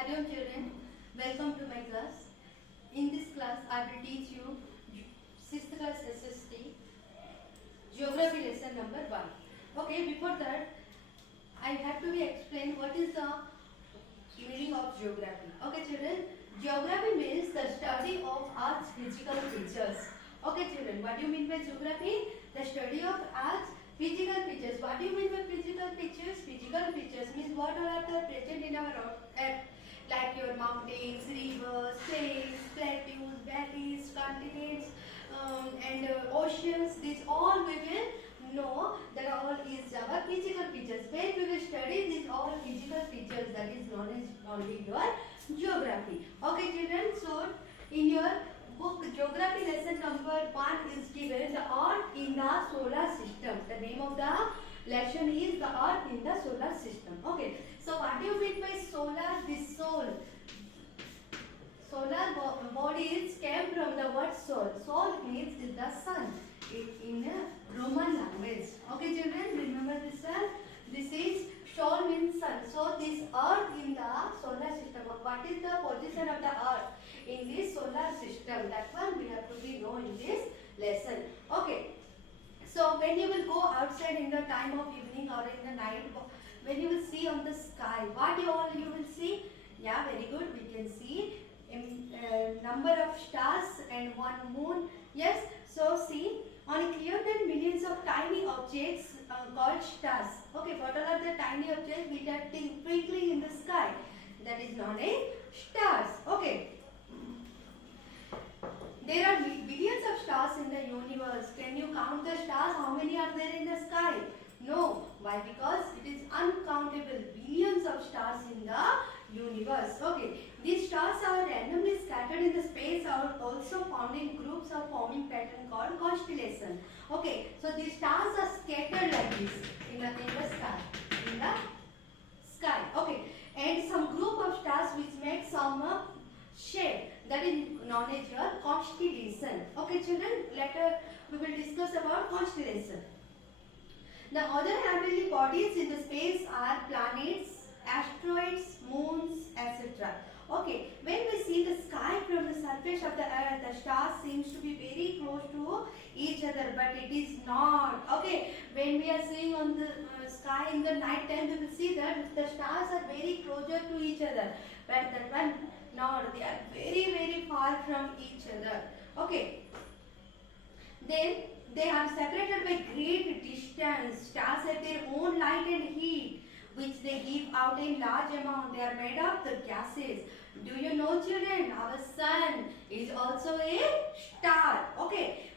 Hello children, welcome to my class. In this class, I will teach you 6th class SST Geography lesson number 1. Okay, before that, I have to be explained what is the meaning of geography. Okay children, geography means the study of Earth's physical features. Okay children, what do you mean by geography? The study of Earth's physical features. What do you mean by physical features? Physical features means what all are the present in our Earth, like your mountains, rivers, plains, plateaus, valleys, continents, and oceans. These all we will know that all is our physical features. When we will study these all physical features, that is known as only your geography. Okay children, so in your book geography lesson number 1 is given the Earth in the solar system. The name of the lesson is the Earth in the solar system. Okay, so what do you mean by solar? This solar bodies came from the word sol. Sol means the sun in Roman language. Okay children, remember this one. This is sol means sun. So this Earth in the solar system. What is the position of the Earth in this solar system? That one we have to be know in this lesson. Okay. So when you will go outside in the time of evening or in the night, when you will see on the sky, what you will see? Yeah, very good. We can see number of stars and one moon. Yes. So see, on a clear day, millions of tiny objects called stars. Okay, what are the tiny objects which are twinkling in the sky? That is known as stars. Okay. There are billions of stars in the universe. Can you count the stars? How many are there in the sky? No. Why? Because it is uncountable. Billions of stars in the universe. Okay. These stars are randomly scattered in the space, are also found in groups of forming pattern called constellation. Okay. So these stars are scattered like this in the sky. In the sky. Okay. And some group of stars which make some shape, that is known as your constellation. Okay children, later we will discuss about constellation. The other heavenly bodies in the space are planets, asteroids, moons, etc. Okay, when we see the sky from the surface of the earth, the stars seems to be very close to each other, but it is not. Okay, when we are seeing on the sky in the night time, we will see that the stars are very closer to each other, but that one not. They are very far from each other. Okay. Then they are separated by great distance. Stars have their own light and heat, which they give out in large amount. They are made of the gases. Do you know children? Our sun is also a star. Okay.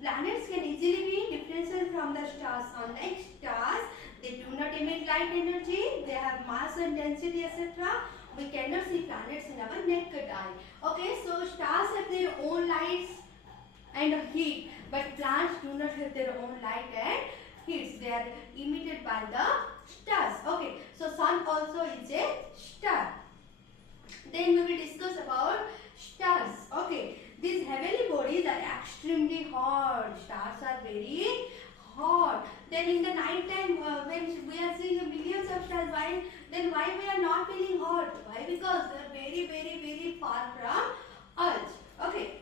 Planets can easily be differentiated from the stars. Unlike stars, they do not emit light energy. They have mass and density, etc. We cannot see planets in our naked eye. Okay, so stars have their own lights and heat, but planets do not have their own light and heat. They are emitted by the stars. Okay, so sun also is a star. Then we will discuss about stars. Okay, these heavenly bodies are extremely hot. Stars are very hot. Then in the night time, when we are seeing millions of stars, why we are not feeling hot? Why? Because they are very far from Earth. Okay,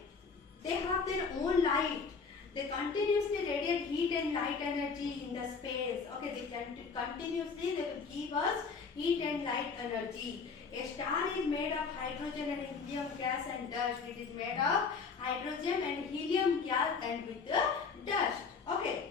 they have their own light. They continuously radiate heat and light energy in the space. Okay, they can continuously they will give us heat and light energy. A star is made of hydrogen and helium gas and dust. It is made of hydrogen and helium gas and with the dust. Okay.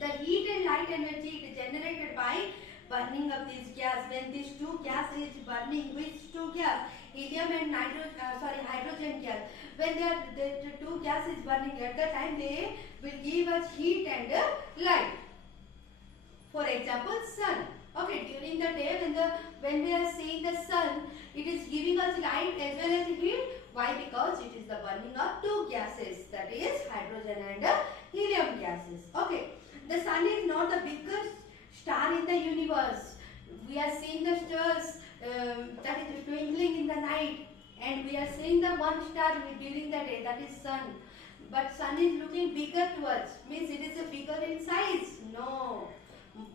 The heat and light energy is generated by burning of these gas. When these two gas is burning, which two gas? Helium and hydrogen gas. When the two gas is burning, at that time they will give us heat and light. For example, sun. Okay, during the day when we are seeing the sun, it is giving us light as well as heat. Why? Because it is the burning of two gases, that is hydrogen and helium gases. Okay. The sun is not the biggest star in the universe. We are seeing the stars that is twinkling in the night, and we are seeing the one star during the day, that is sun. But sun is looking bigger to us. Means it is a bigger in size? No.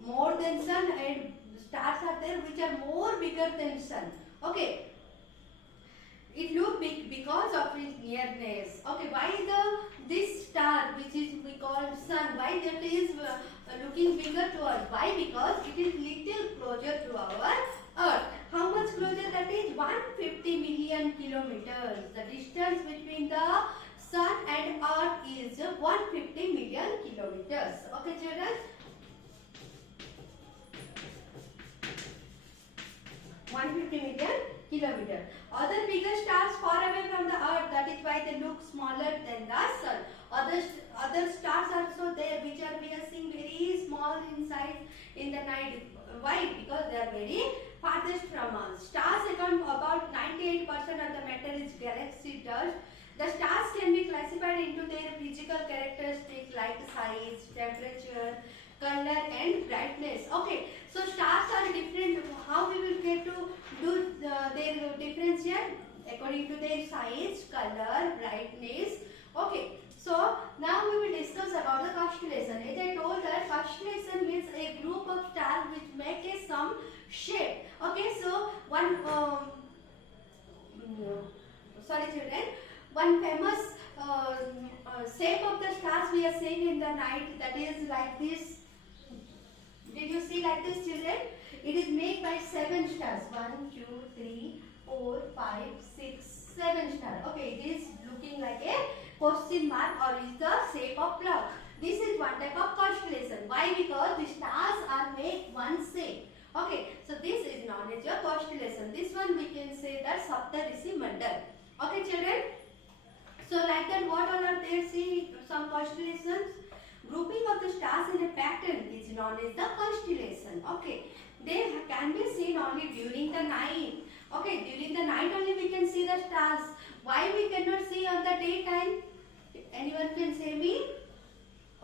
More than sun, and stars are there which are more bigger than sun. Okay, it look big because of its nearness. Okay, why this star which is we call sun, why that is looking bigger to us? Why? Because it is little closer to our earth. How much closer that is? 150 million kilometers. The distance between the sun and earth is 150 million kilometers. Okay children, 150 million kilometer. Other bigger stars far away from the earth, that is why they look smaller than the sun. Other stars also there which are we are seeing very small in size in the night. Why? Because they are very farthest from us. Stars account for about 98% of the matter is galaxy dust. The stars can be classified into their physical characteristics like size, temperature, color and brightness. Okay, so stars are different. How we will get to do their difference here? According to their size, color, brightness. Okay, so now we will discuss about the constellation. As I told that constellation means a group of stars which make a some shape. Okay, so one sorry children, one famous shape of the stars we are seeing in the night, that is like this. Did you see like this children? It is made by 7 stars. 1, 2, 3, 4, 5, 6, 7 stars. Okay, it is looking like a question mark or is the shape of clock. This is one type of constellation. Why? Because the stars are made one shape. Okay, so this is known as your constellation. This one we can say that Saptarishi Mandal. Okay children? So like that, what all are there? See some constellations. Grouping of the stars in a pattern is known as the constellation. Okay, they can be seen only during the night. Okay, during the night only we can see the stars. Why we cannot see on the daytime? Anyone can say me?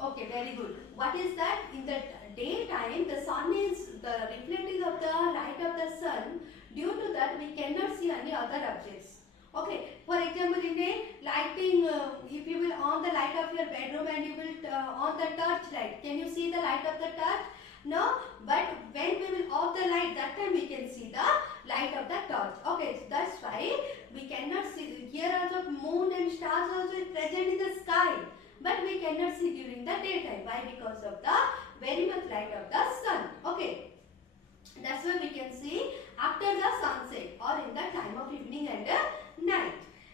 Okay, very good. What is that? In the daytime, the sun is the reflecting of the light of the sun. Due to that, we cannot see any other objects. Okay, for example, in a lighting, if you will on the light of your bedroom and you will on the torch light, can you see the light of the torch? No, but when we will off the light, that time we can see the light of the torch. Okay, so that's why we cannot see. Here also moon and stars also is present in the sky, but we cannot see during the daytime. Why? Because of the very much light of the sun. Okay. That's why we can see after the sunset or in the time of evening and night.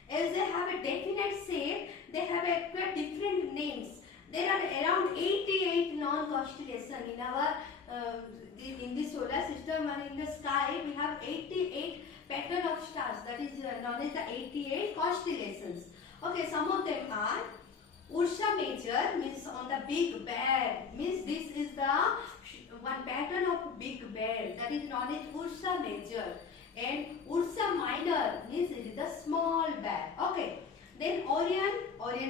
As they have a definite shape, they have a different names. There are around 88 non-constellations in our in the solar system and in the sky. We have 88 pattern of stars, that is known as the 88 constellations. Okay, some of them are Ursa Major, means on the Big Bear, means this is the one pattern of Big Bear, that is known as Ursa Major, and Ursa Minor means it is the small bear. Okay, then Orion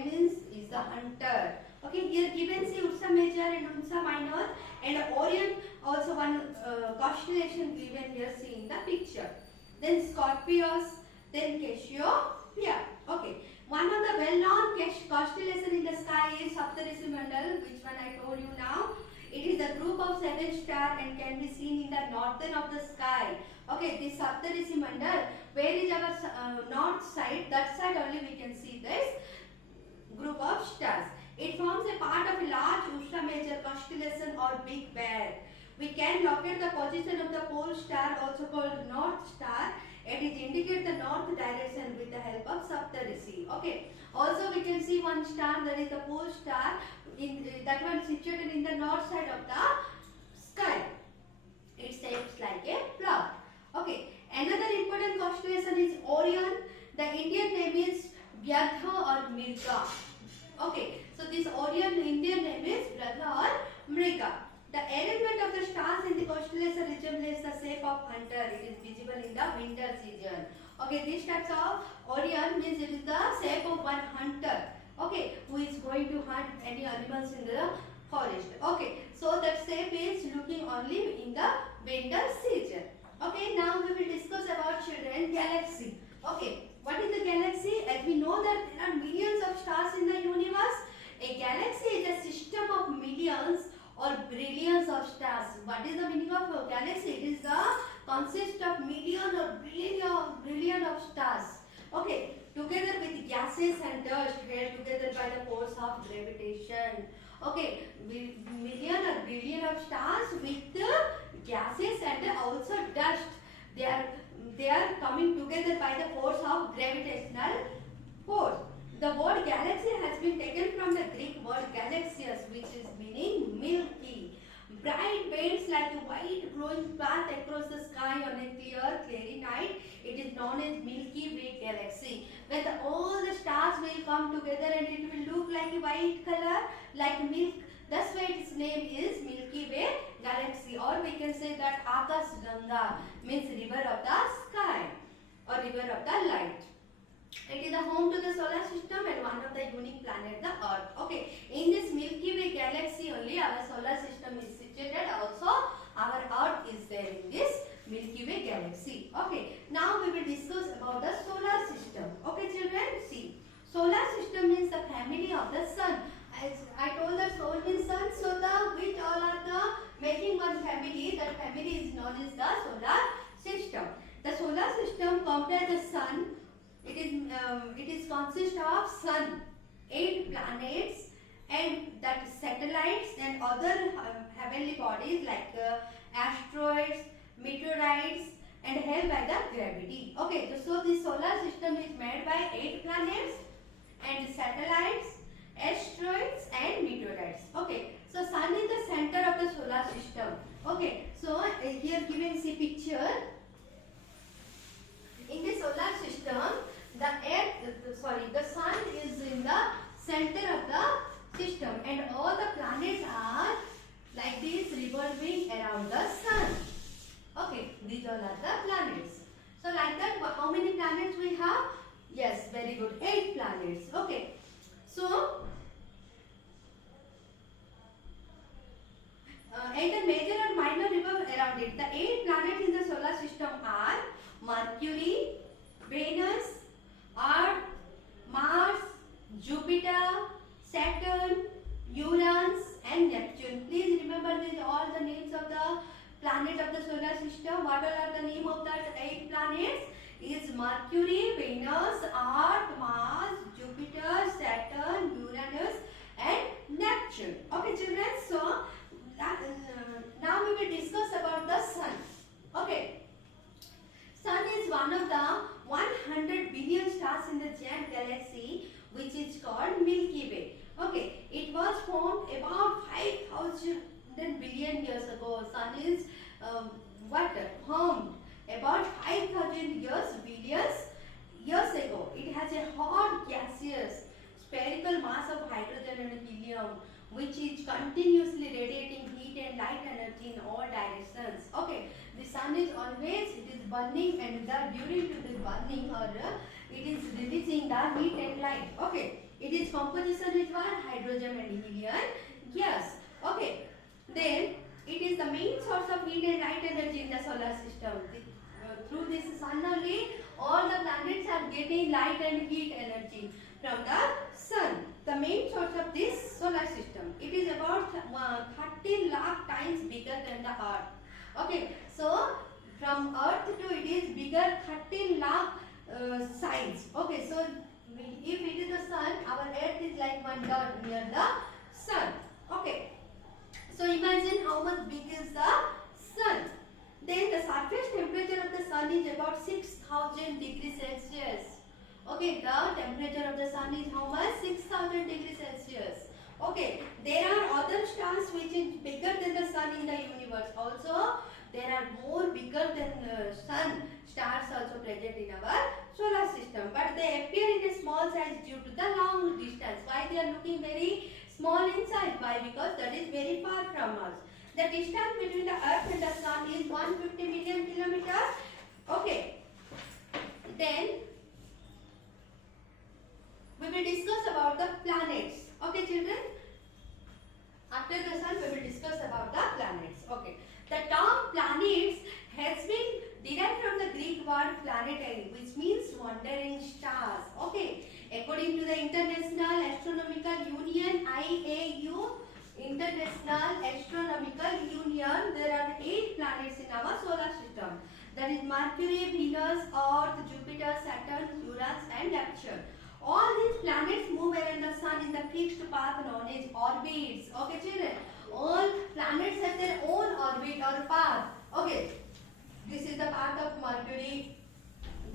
means is the hunter. Okay, here given see Ursa Major and Ursa Minor, and Orion also one constellation given here see in the picture. Then Scorpius, then Cassiopeia. Okay, one of the well-known constellation in the sky is Saptarishi Mandal, which one I told you now. It is a group of 7 stars and can be seen in the northern of the sky. Okay, this Saptarishi Mandal, where is our north side? That side only we can see this group of stars. It forms a part of a large Ursa Major constellation or Big Bear. We can locate the position of the pole star, also called North Star, and it indicates the north direction with the help of Saptarishi. Okay. Also we can see one star, that is the pole star, in that one situated in the north side of the sky. It shapes like a plot. Okay. Another important constellation is Orion. The Indian name is Vyadha or Mriga. Okay. So this Orion Indian name is Vyadha or Mriga. The arrangement of the stars in the constellation resembles the shape of hunter. It is visible in the winter season. Okay, this types of Orion means it is the shape of one hunter. Okay, who is going to hunt any animals in the forest. Okay, so that shape is looking only in the winter season. Okay, now we will discuss about children galaxy. Okay, what is the galaxy? As we know that there are millions of stars in the universe. A galaxy is a system of millions or brillions of stars. What is the meaning of a galaxy? It is the consists of million or billion of stars. Okay, together with gases and dust held together by the force of gravitation. Okay, million or billion of stars with gases and also dust. They are coming together by the force of gravitational force. The word galaxy has been taken from the Greek word galaxias, which is meaning milky. Bright bands like a white glowing path across the sky on a clear night. It is known as Milky Way galaxy. When all the stars will come together and it will look like a white color, like milk. That's why its name is Milky Way galaxy. Or we can say that Akash Ganga means river of the sky or river of the light. It is the home to the solar system and one of the unique planet, the Earth. Okay, in this Milky Way galaxy only our solar system is situated. Also, our Earth is there in this Milky Way galaxy. Okay, now we will discuss about the solar system. Okay, children, see, solar system means the family of the sun. As I told that soul means sun, so the which all are the making one family. That family is known as the solar system. The solar system comprises the sun. It is consist of sun, 8 planets, and that satellites and other heavenly bodies like asteroids, meteorites, and held by the gravity. Okay, so the solar system is made by 8 planets and satellites, asteroids, and meteorites. Okay, so sun is the center of the solar system. Okay, so here given see picture. In the solar system, the sun is in the center of the system, and all the planets are like this revolving around the sun. Okay, these all are the planets. So like that, how many planets we have? Yes, very good, 8 planets. Okay, so and the major and minor revolve around it. The 8 planets in the solar system are Mercury, Venus, Earth, Mars, Jupiter, Saturn, Uranus, and Neptune. Please remember these all the names of the planet of the solar system. What are the name of that 8 planets? Is Mercury, Venus, Earth, Mars, Jupiter, Saturn, Uranus, and Neptune. Okay, children. So now we will discuss about the sun. Okay. Sun is one of the 100 billion stars in the giant galaxy, which is called Milky Way. Okay, it was formed about 5,000 billion years ago. Sun is formed about 5,000 billion years ago. It has a hot gaseous spherical mass of hydrogen and helium, which is continuously radiating heat and light energy in all directions. Okay, the sun is always burning, and during to the burning it is releasing the heat and light. Okay, it is composition is what? Hydrogen and helium gas. Okay, then it is the main source of heat and light energy in the solar system. Through this sun only all the planets are getting light and heat energy from the sun, the main source of this solar system. It is about 30 lakh times bigger than the Earth. Okay, so from Earth to it is bigger 13 lakh size. Okay, so if it is the sun, our Earth is like one dot near the sun. Okay, so imagine how much big is the sun. Then the surface temperature of the sun is about 6,000 degrees Celsius. Okay, the temperature of the sun is how much? 6,000 degrees Celsius. Okay, there are other stars which is bigger than the sun in the universe. Also, there are more bigger than sun stars also present in our solar system. But they appear in a small size due to the long distance. Why they are looking very small in size? Why? Because that is very far from us. The distance between the Earth and the sun is 150 million kilometers. Okay, then we will discuss about the planets. Okay, children. After the sun, we will discuss about the planets. Okay. The term planets has been derived from the Greek word planetary, which means wandering stars. Okay. According to the International Astronomical Union, IAU, International Astronomical Union, there are 8 planets in our solar system. That is Mercury, Venus, Earth, Jupiter, Saturn, Uranus and Neptune. All these planets move around the sun in the fixed path known as orbits. Okay children, all planets have their own orbit or path. Okay, this is the path of Mercury,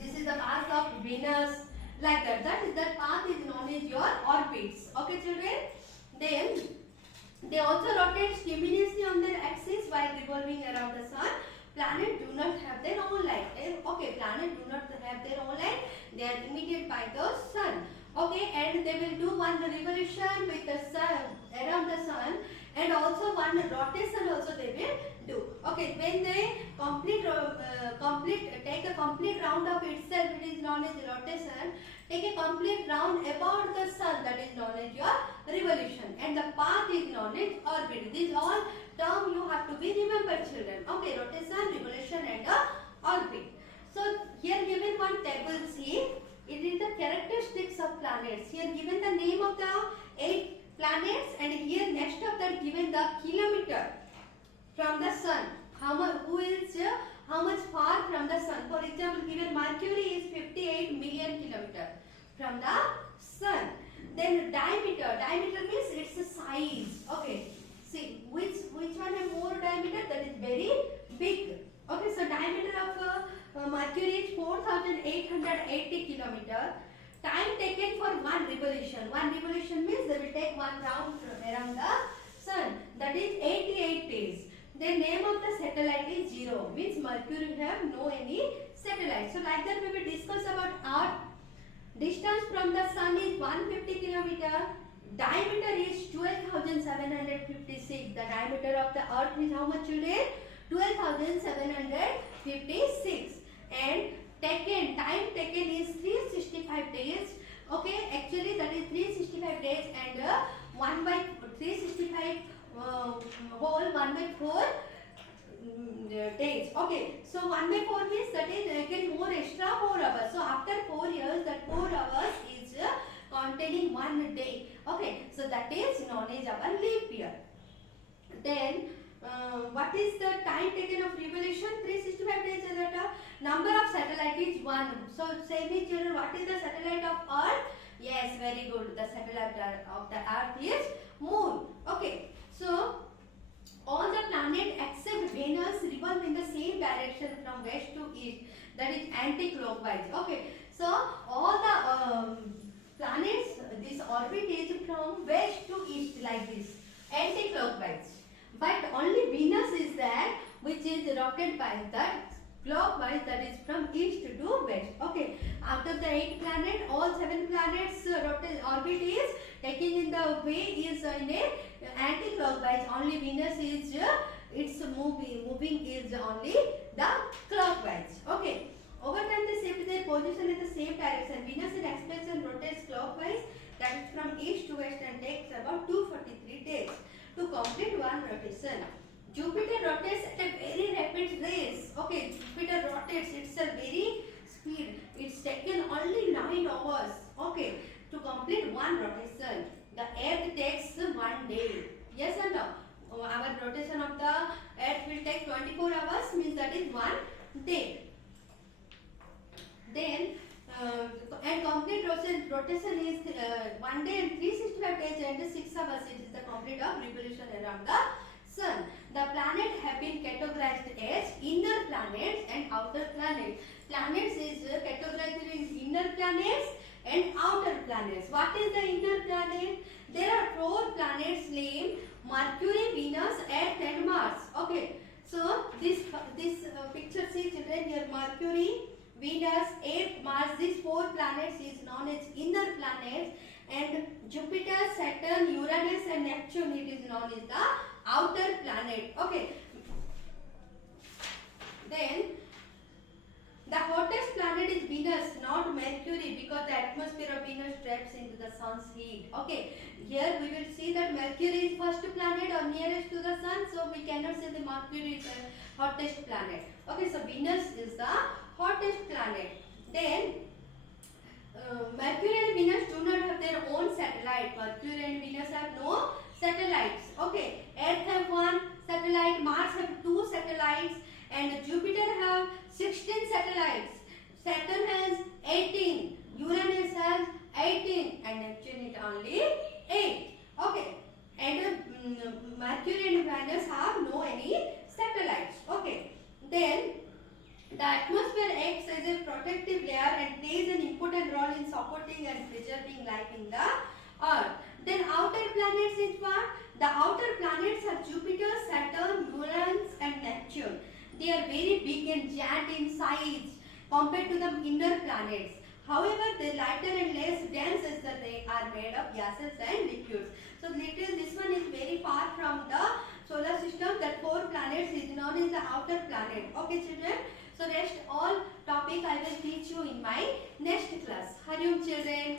this is the path of Venus, like that. That path is known as your orbits. Okay children, then they also rotate simultaneously on their axis while revolving around the sun. Planets do not have their own light. Okay, planets do not have their own light. They are emitted by the sun. Okay, and they will do one revolution with the sun around the sun, and also one rotation also they will do. Okay, when they take a complete round of itself, it is known as rotation. Take a complete round about the sun, that is known as your revolution, and the path is known as orbit. These all term you have to be remembered children. Okay, rotation, revolution and orbit. So here given one table, see, it is the characteristics of planets. Here given the name of the 8 planets, and here next of that given the kilometer from the sun. How much far from the sun? For example, given Mercury is 58 million kilometer from the sun. Then diameter. Diameter means it's a size. Okay. See which one has more diameter? That is very big. Okay. So diameter of Mercury is 4,880 kilometer. Time taken for one revolution. One revolution means they will take one round around the sun. That is 88 days. The name of the satellite is 0. Means Mercury have no any satellite. So like that we will discuss about Earth. Distance from the sun is 150 kilometer. Diameter is 12,756. The diameter of the Earth is how much children? 12,756. And time taken is 365 days. Okay, actually that is 365 days and 1 by 365 whole 1 by 4 days. Okay, so 1 by 4 means that is again more extra 4 hours. So after 4 years, that 4 hours is containing 1 day. Okay, so that is known as our leap year. Then what is the time taken of revolution? 365 days. Number of satellite is 1. So say me children, what is the satellite of Earth? Yes, very good. The satellite of the Earth is Moon. Okay, so all the planets except Venus revolve in the same direction from west to east. That is anti-clockwise. Okay, so all the planets, this orbit is from west to east like this, anti-clockwise. But only Venus is there which is rotated by the clockwise, that is from east to west. Okay, out of the 8 planets, all 7 planets orbit is taken in the way is in a anti-clockwise. Only Venus is its moving is only the clockwise. Okay, over time they shift their position in the same direction. Venus in expansion rotates clockwise, that is from east to west, and takes about 243 days to complete one rotation. Jupiter rotates at a very rapid race. Okay, Jupiter rotates, it's a very speed. It's taken only 9 hours. Okay, to complete one rotation. The Earth takes 1 day. Yes or no? Our rotation of the Earth will take 24 hours, means that is 1 day. Then and complete rotation is 1 day and 365 days and 6 hours. It is the complete of revolution around the sun. The planets have been categorized as inner planets and outer planets. Planets is categorized in inner planets and outer planets. What is the inner planet? There are 4 planets named Mercury, Venus, Earth and Mars. Okay, so this picture, see children, here Mercury, Venus, Earth, Mars, these 4 planets is known as inner planets, and Jupiter, Saturn, Uranus and Neptune, it is known as the outer planet. Okay, then the hottest planet is Venus, not Mercury, because the atmosphere of Venus traps into the sun's heat. Okay, here we will see that Mercury is first planet or nearest to the sun, so we cannot say the Mercury is the hottest planet. Okay, so Venus is the hottest planet. Then Mercury and Venus do not have their own satellite. Mercury and Venus have no satellites. Okay, Earth have 1 satellite, Mars have 2 satellites, and Jupiter have 16 Saturn has 18, Uranus has 18, and Neptune it only 8. Okay, and Mercury and Venus have no any satellites. Okay, then the atmosphere acts as a protective layer and plays an important role in supporting and preserving life in the Earth. Then outer planets is what? The outer planets are Jupiter, Saturn, Uranus and Neptune. They are very big and giant in size compared to the inner planets. However, they are lighter and less dense as that they are made of gases and liquids. So this one is very far from the solar system. That 4 planets is known as the outer planet. Okay children. So rest all topic I will teach you in my next class. Hari Om children.